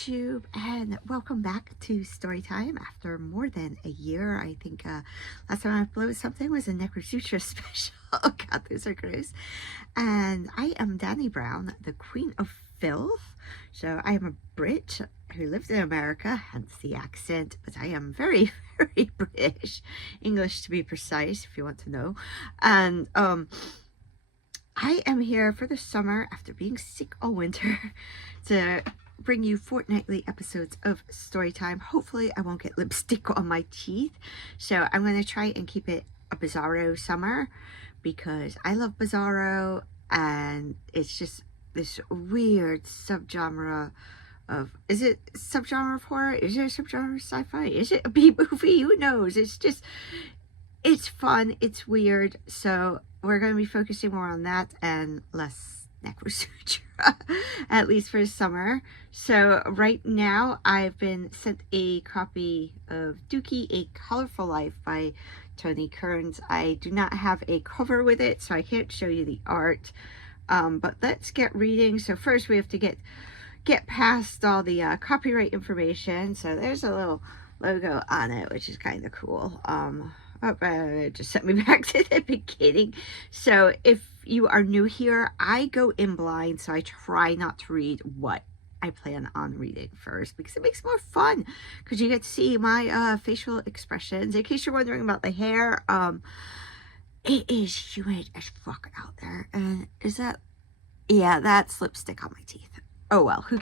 YouTube, and welcome back to Storytime after more than a year. I think last time I uploaded something was a Necrosutra special. Oh god, those are gross. And I am Dani Brown, the Queen of Filth. So I am a Brit who lives in America, hence the accent, but I am very, very British. English to be precise, if you want to know. And I am here for the summer after being sick all winter to bring you fortnightly episodes of Storytime. Hopefully I won't get lipstick on my teeth, so I'm going to try and keep it a Bizarro summer because I love Bizarro, and it's just this weird subgenre of, is it subgenre of horror? Is it a subgenre of sci-fi? Is it a B-movie? Who knows? It's just, it's fun, it's weird, so we're going to be focusing more on that and less Necrosutra, at least for summer. So right now I've been sent a copy of Dookie, A Colorful Life by Tony Kearns. I do not have a cover with it, so I can't show you the art, but let's get reading. So first we have to get past all the copyright information. So there's a little logo on it, which is kind of cool. It just sent me back to the beginning. So if you are new here, I go in blind, so I try not to read what I plan on reading first because it makes more fun, because you get to see my facial expressions. In case you're wondering about the hair, it is humid as fuck out there. And is that, yeah, that's lipstick on my teeth. Oh well, who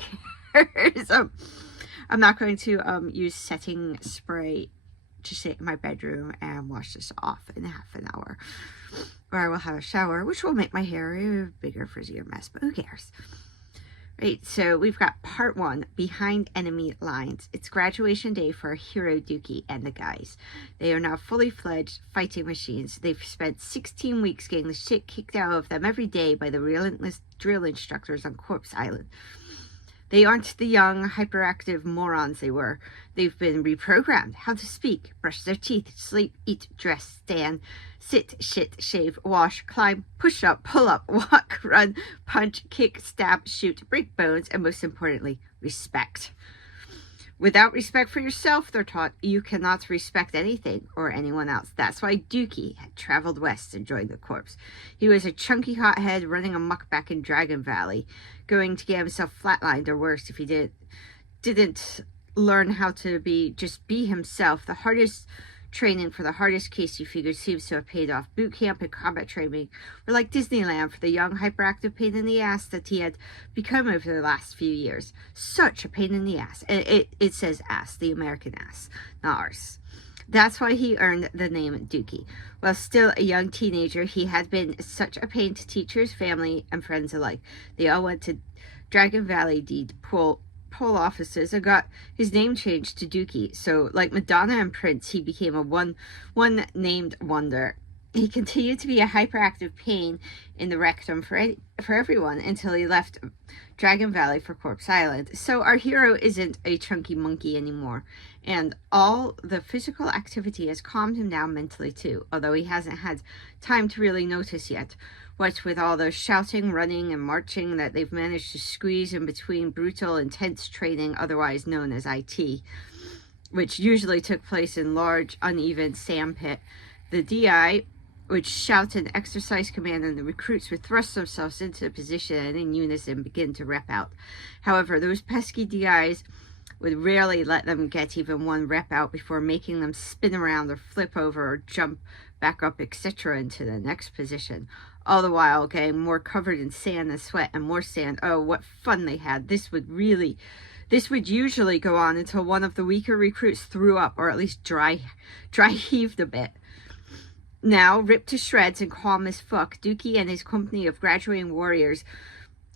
cares? I'm not going to use setting spray to sit in my bedroom and wash this off in half an hour, or I will have a shower, which will make my hair a bigger, frizzier mess, but who cares? Right, so we've got part one, Behind Enemy Lines. It's graduation day for our hero Dookie and the guys. They are now fully fledged fighting machines. They've spent 16 weeks getting the shit kicked out of them every day by the relentless drill instructors on Corpse Island. They aren't the young, hyperactive morons they were. They've been reprogrammed how to speak, brush their teeth, sleep, eat, dress, stand, sit, shit, shave, wash, climb, push up, pull up, walk, run, punch, kick, stab, shoot, break bones, and most importantly, respect. Without respect for yourself, they're taught, you cannot respect anything or anyone else. That's why Dookie had traveled west and joined the corps. He was a chunky hothead running amok back in Dragon Valley, going to get himself flatlined or worse if he didn't learn how to be himself. The hardest training for the hardest case, he figured, seems to have paid off. Boot camp and combat training were like Disneyland for the young, hyperactive pain in the ass that he had become over the last few years. Such a pain in the ass. It says ass, the American ass, not ours. That's why he earned the name Dookie. While still a young teenager, he had been such a pain to teachers, family, and friends alike. They all went to Dragon Valley Deed Pool offices and got his name changed to Dookie. So like Madonna and Prince, he became a one named wonder. He continued to be a hyperactive pain in the rectum for everyone until he left Dragon Valley for Corpse Island. So our hero isn't a chunky monkey anymore, and all the physical activity has calmed him down mentally too, although he hasn't had time to really notice yet. What with all the shouting, running, and marching that they've managed to squeeze in between brutal, intense training, otherwise known as IT, which usually took place in large, uneven sandpit. The DI, which shouts an exercise command, and the recruits would thrust themselves into position and in unison begin to rep out. However, those pesky DIs would rarely let them get even one rep out before making them spin around or flip over or jump back up, etc. into the next position. All the while getting more covered in sand and sweat and more sand. Oh, what fun they had. This would usually go on until one of the weaker recruits threw up, or at least dry heaved a bit. Now, ripped to shreds and calm as fuck, Dookie and his company of graduating warriors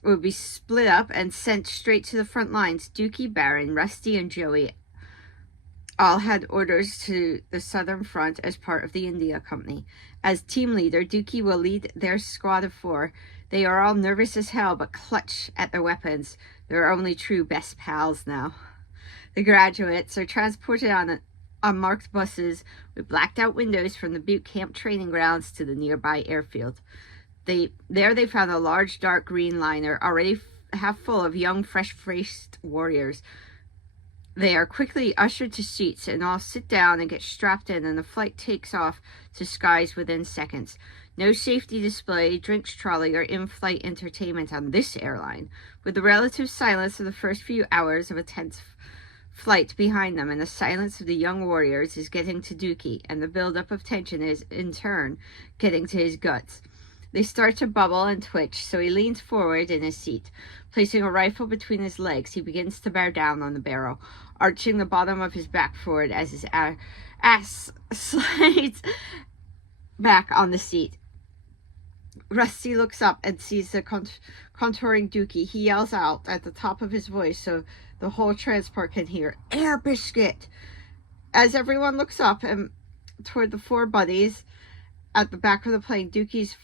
would be split up and sent straight to the front lines. Dookie, Baron, Rusty, and Joey all had orders to the Southern Front as part of the India Company. As team leader, Dookie will lead their squad of 4. They are all nervous as hell, but clutch at their weapons. They're only true best pals now. The graduates are transported on unmarked buses with blacked out windows from the boot camp training grounds to the nearby airfield. They found a large dark green liner already half full of young fresh-faced warriors They are quickly ushered to seats and all sit down and get strapped in, and the flight takes off to skies within seconds. No safety display, drinks trolley, or in-flight entertainment on this airline. With the relative silence of the first few hours of a tense flight behind them, and the silence of the young warriors is getting to Dookie, and the buildup of tension is, in turn, getting to his guts. They start to bubble and twitch, so he leans forward in his seat. Placing a rifle between his legs, he begins to bear down on the barrel, arching the bottom of his back forward as his ass slides back on the seat. Rusty looks up and sees the contouring Dookie. He yells out at the top of his voice so the whole transport can hear, "Air biscuit!" As everyone looks up and toward the four buddies at the back of the plane, Dookie's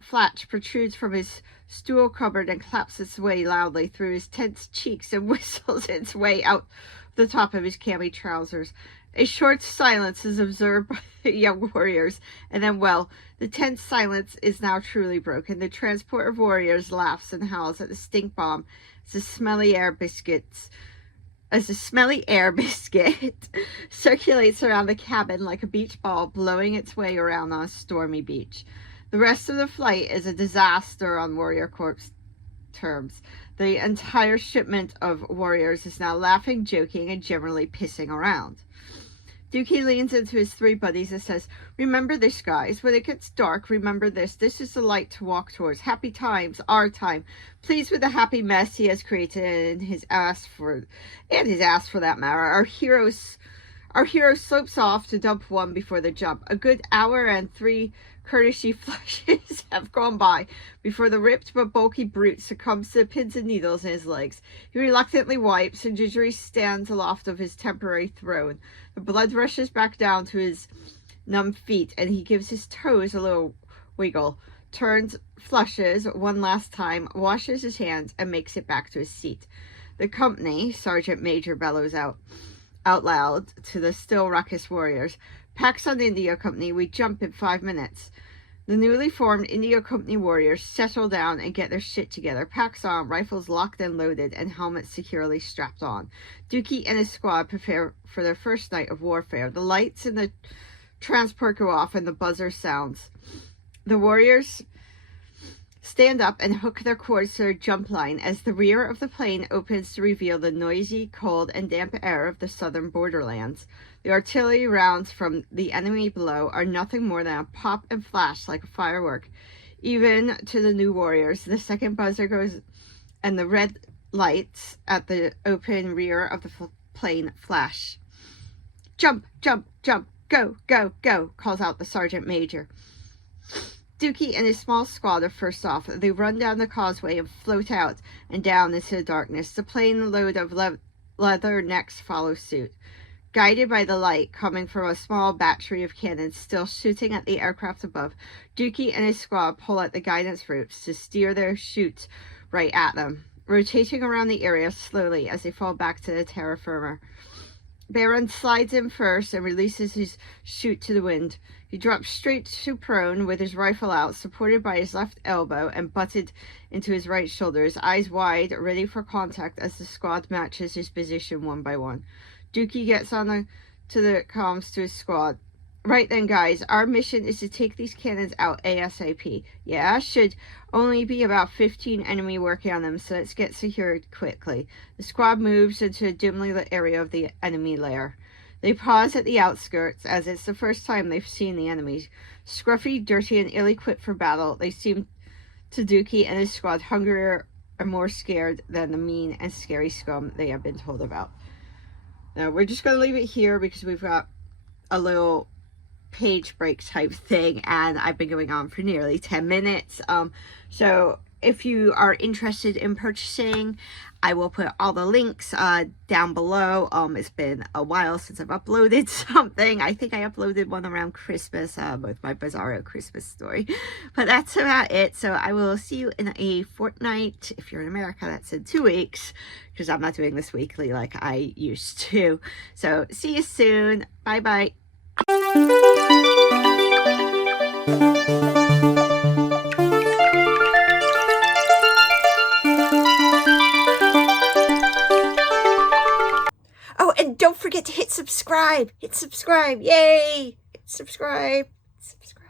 flatch protrudes from his stool cupboard and claps its way loudly through his tense cheeks and whistles its way out the top of his cami trousers. A short silence is observed by the young warriors, and then, well, the tense silence is now truly broken. The transport of warriors laughs and howls at the stink bomb as the smelly air biscuit circulates around the cabin like a beach ball blowing its way around on a stormy beach. The rest of the flight is a disaster on Warrior Corps terms. The entire shipment of warriors is now laughing, joking, and generally pissing around. Dookie leans into his three buddies and says, "Remember this, guys. When it gets dark, remember this. This is the light to walk towards. Happy times, our time." Pleased with the happy mess he has created and his ass for that matter, our hero slopes off to dump one before the jump. A good hour and 3 courtesy flushes have gone by before the ripped but bulky brute succumbs to the pins and needles in his legs. He reluctantly wipes and gingerly stands aloft of his temporary throne. The blood rushes back down to his numb feet, and he gives his toes a little wiggle, turns, flushes one last time, washes his hands, and makes it back to his seat. The company, Sergeant Major bellows out loud to the still ruckus warriors, "Packs on India Company, we jump in 5 minutes." The newly formed India Company warriors settle down and get their shit together. Packs on, rifles locked and loaded, and helmets securely strapped on. Dookie and his squad prepare for their first night of warfare. The lights in the transport go off and the buzzer sounds. The warriors stand up and hook their cords to their jump line as the rear of the plane opens to reveal the noisy, cold, and damp air of the southern borderlands. The artillery rounds from the enemy below are nothing more than a pop and flash like a firework. Even to the new warriors, the second buzzer goes and the red lights at the open rear of the plane flash. "Jump, jump, jump, go, go, go," calls out the sergeant major. Dookie and his small squad are first off. They run down the causeway and float out and down into the darkness. The plane load of leather necks follow suit. Guided by the light coming from a small battery of cannons still shooting at the aircraft above, Dookie and his squad pull at the guidance ropes to steer their chutes right at them, rotating around the area slowly as they fall back to the terra firma. Baron slides in first and releases his chute to the wind. He drops straight to prone with his rifle out, supported by his left elbow and butted into his right shoulder, his eyes wide, ready for contact as the squad matches his position one by one. Dookie gets on to the comms to his squad. "Right then, guys, our mission is to take these cannons out ASAP. Yeah, should only be about 15 enemy working on them, so let's get secured quickly." The squad moves into a dimly lit area of the enemy lair. They pause at the outskirts, as it's the first time they've seen the enemies. Scruffy, dirty, and ill-equipped for battle, they seem to Dookie and his squad hungrier and more scared than the mean and scary scum they have been told about. Now, we're just going to leave it here because we've got a little page break type thing, and I've been going on for nearly 10 minutes. So if you are interested in purchasing, I will put all the links down below. It's been a while since I've uploaded something. I think I uploaded one around Christmas with my Bizarro Christmas story, but that's about it. So I will see you in a fortnight. If you're in America, that's in 2 weeks, because I'm not doing this weekly like I used to. So see you soon. Bye bye. subscribe. Hit subscribe. Yay! Hit subscribe. Subscribe.